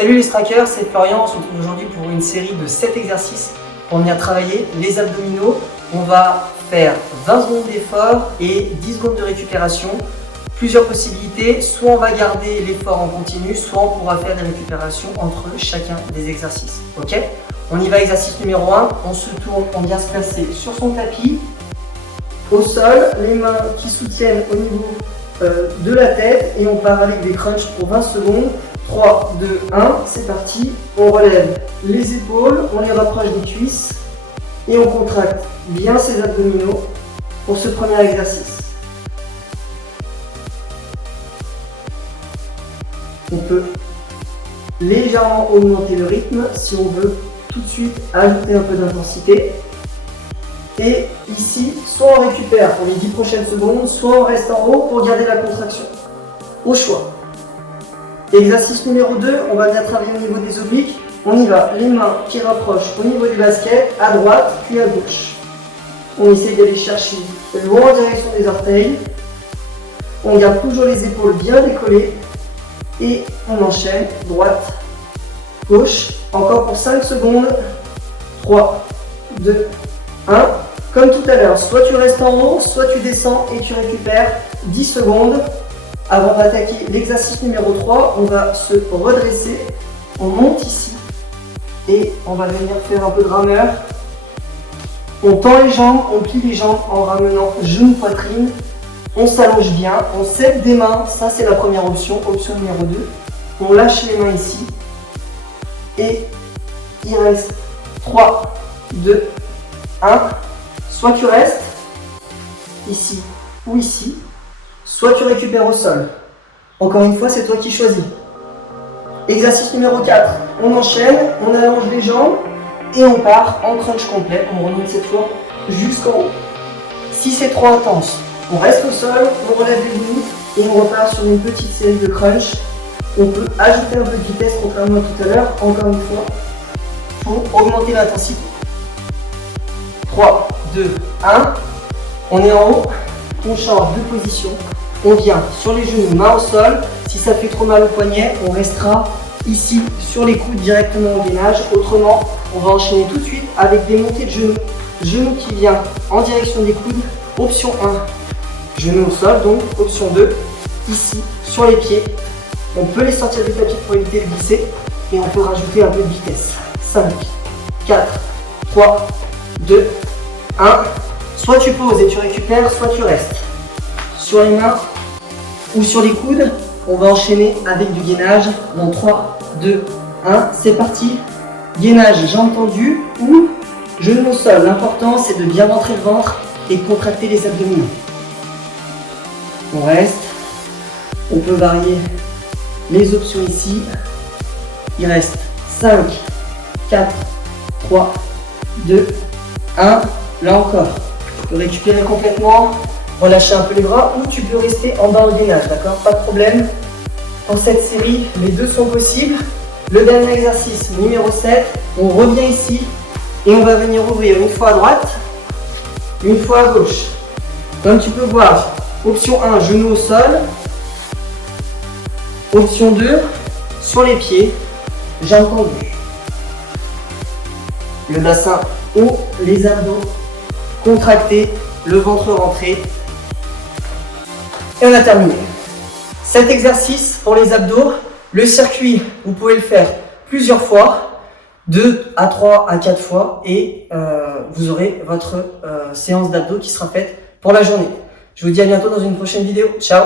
Salut les strackers, c'est Florian. On se retrouve aujourd'hui pour une série de 7 exercices pour venir travailler les abdominaux. On va faire 20 secondes d'effort et 10 secondes de récupération. Plusieurs possibilités, soit on va garder l'effort en continu, soit on pourra faire des récupérations entre chacun des exercices. Ok? On y va, exercice numéro 1, on se tourne, on vient se placer sur son tapis, au sol, les mains qui soutiennent au niveau de la tête et on part avec des crunchs pour 20 secondes. 3, 2, 1, c'est parti. On relève les épaules, on les rapproche des cuisses et on contracte bien ses abdominaux pour ce premier exercice. On peut légèrement augmenter le rythme si on veut tout de suite ajouter un peu d'intensité. Et ici, soit on récupère pour les 10 prochaines secondes, soit on reste en haut pour garder la contraction. Au choix. Exercice numéro 2, on va bien travailler au niveau des obliques. On y va, les mains qui rapprochent au niveau du basket, à droite puis à gauche. On essaie d'aller chercher loin en direction des orteils. On garde toujours les épaules bien décollées. Et on enchaîne, droite, gauche. Encore pour 5 secondes. 3, 2, 1. Comme tout à l'heure, soit tu restes en haut, soit tu descends et tu récupères 10 secondes. Avant d'attaquer l'exercice numéro 3, on va se redresser. On monte ici et on va venir faire un peu de rameur. On tend les jambes, on plie les jambes en ramenant genou, poitrine. On s'allonge bien, on cède des mains, ça c'est la première option, option numéro 2. On lâche les mains ici. Et il reste 3, 2, 1. Soit tu restes ici ou ici, soit tu récupères au sol. Encore une fois, c'est toi qui choisis. Exercice numéro 4. On enchaîne, on allonge les jambes et on part en crunch complet. On remonte cette fois jusqu'en haut. Si c'est trop intense, on reste au sol, on relève les genoux et on repart sur une petite série de crunch. On peut ajouter un peu de vitesse contrairement à tout à l'heure, encore une fois, pour augmenter l'intensité. 3, 2, 1. On est en haut, on change de position. On vient sur les genoux, main au sol. Si ça fait trop mal au poignet, on restera ici sur les coudes directement au gainage. Autrement, on va enchaîner tout de suite avec des montées de genoux. Genou qui vient en direction des coudes. Option 1, genou au sol. Donc option 2, ici sur les pieds. On peut les sortir du tapis pour éviter de glisser. Et on peut rajouter un peu de vitesse. 5, 4, 3, 2, 1. Soit tu poses et tu récupères, soit tu restes. Sur les mains ou sur les coudes, on va enchaîner avec du gainage dans 3, 2, 1, c'est parti. Gainage, jambes tendues ou genou au sol. L'important c'est de bien rentrer le ventre et de contracter les abdominaux. On reste. On peut varier les options ici. Il reste 5, 4, 3, 2, 1. Là encore, tu peux récupérer complètement. Relâcher un peu les bras ou tu peux rester en bas au gainage, d'accord? Pas de problème. Dans cette série, les deux sont possibles. Le dernier exercice, numéro 7, on revient ici et on va venir ouvrir une fois à droite, une fois à gauche. Comme tu peux voir, option 1, genou au sol. Option 2, sur les pieds, jambes tendues. Le bassin haut, les abdos contractés, le ventre rentré. Et on a terminé. Cet exercice pour les abdos, le circuit, vous pouvez le faire plusieurs fois, 2 à 3 à 4 fois et vous aurez votre séance d'abdos qui sera faite pour la journée. Je vous dis à bientôt dans une prochaine vidéo. Ciao!